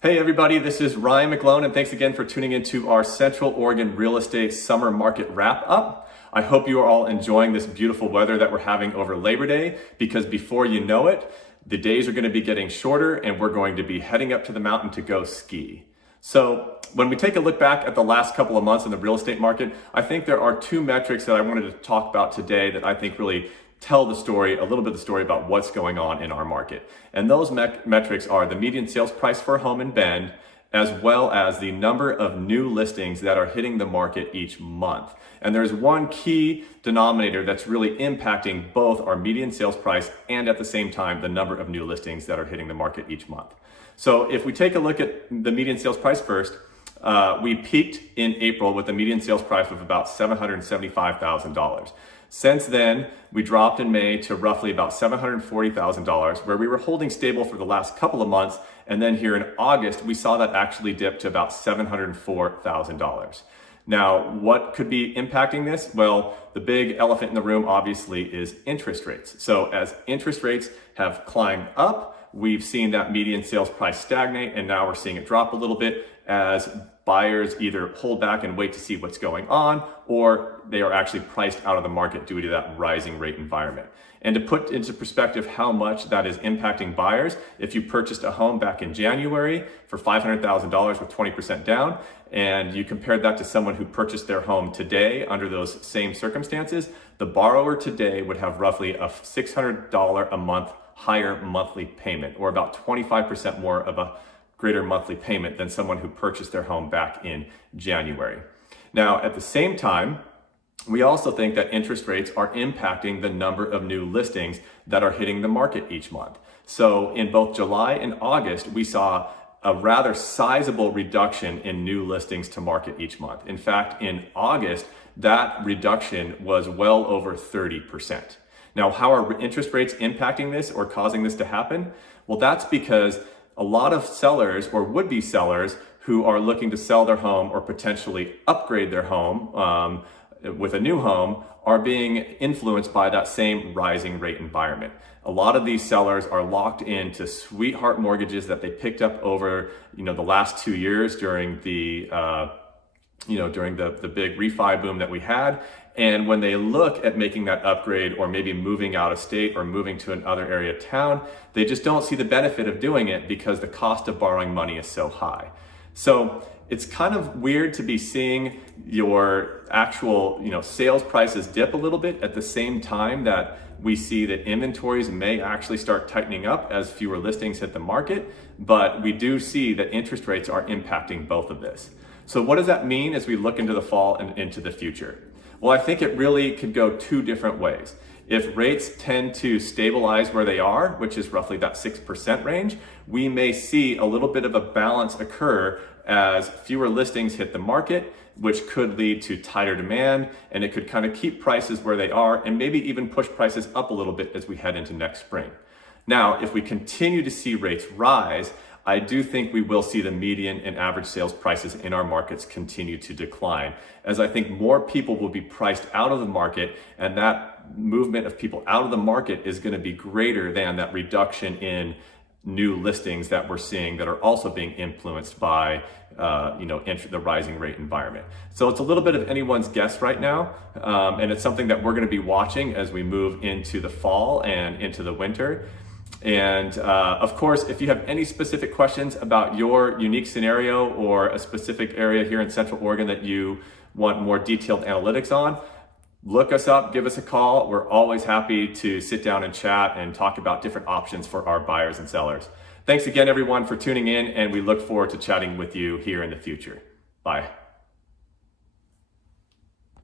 Hey everybody, this is Ryan McGlone, and thanks again for tuning into our Central Oregon Real Estate Summer Market Wrap-Up. I hope you are all enjoying this beautiful weather that we're having over Labor Day, because before you know it, the days are going to be getting shorter and we're going to be heading up to the mountain to go ski. So when we take a look back at the last couple of months in the real estate market, I think there are two metrics that I wanted to talk about today that I think really tell the story, a little bit of the story about what's going on in our market. And those metrics are the median sales price for a home in Bend, as well as the number of new listings that are hitting the market each month. And there's one key denominator that's really impacting both our median sales price and at the same time the number of new listings that are hitting the market each month. So if we take a look at the median sales price first, we peaked in April with a median sales price of about $775,000. Since then, we dropped in May to roughly about $740,000, where we were holding stable for the last couple of months. And then here in August, we saw that actually dip to about $704,000. Now, what could be impacting this? Well, the big elephant in the room obviously is interest rates. So as interest rates have climbed up, we've seen that median sales price stagnate, and now we're seeing it drop a little bit as buyers either hold back and wait to see what's going on, or they are actually priced out of the market due to that rising rate environment. And to put into perspective how much that is impacting buyers, if you purchased a home back in January for $500,000 with 20% down, and you compared that to someone who purchased their home today under those same circumstances, the borrower today would have roughly a $600 a month higher monthly payment, or about 25% more of a greater monthly payment than someone who purchased their home back in January. Now, at the same time, we also think that interest rates are impacting the number of new listings that are hitting the market each month. So in both July and August, we saw a rather sizable reduction in new listings to market each month. In fact, in August, that reduction was well over 30%. Now, how are interest rates impacting this or causing this to happen? Well, that's because a lot of sellers or would-be sellers who are looking to sell their home or potentially upgrade their home with a new home are being influenced by that same rising rate environment. A lot of these sellers are locked into sweetheart mortgages that they picked up over the last 2 years during the during the big refi boom that we had. And when they look at making that upgrade or maybe moving out of state or moving to another area of town, they just don't see the benefit of doing it because the cost of borrowing money is so high. So it's kind of weird to be seeing your actual sales prices dip a little bit at the same time that we see that inventories may actually start tightening up as fewer listings hit the market, but we do see that interest rates are impacting both of this. So what does that mean as we look into the fall and into the future? Well, I think it really could go two different ways. If rates tend to stabilize where they are, which is roughly that 6% range, we may see a little bit of a balance occur as fewer listings hit the market, which could lead to tighter demand, and it could kind of keep prices where they are and maybe even push prices up a little bit as we head into next spring. Now, if we continue to see rates rise, I do think we will see the median and average sales prices in our markets continue to decline, as I think more people will be priced out of the market, and that movement of people out of the market is going to be greater than that reduction in new listings that we're seeing that are also being influenced by the rising rate environment. So it's a little bit of anyone's guess right now, and it's something that we're going to be watching as we move into the fall and into the winter. And of course, if you have any specific questions about your unique scenario or a specific area here in Central Oregon that you want more detailed analytics on, look us up, give us a call. We're always happy to sit down and chat and talk about different options for our buyers and sellers. Thanks again, everyone, for tuning in, and we look forward to chatting with you here in the future. Bye.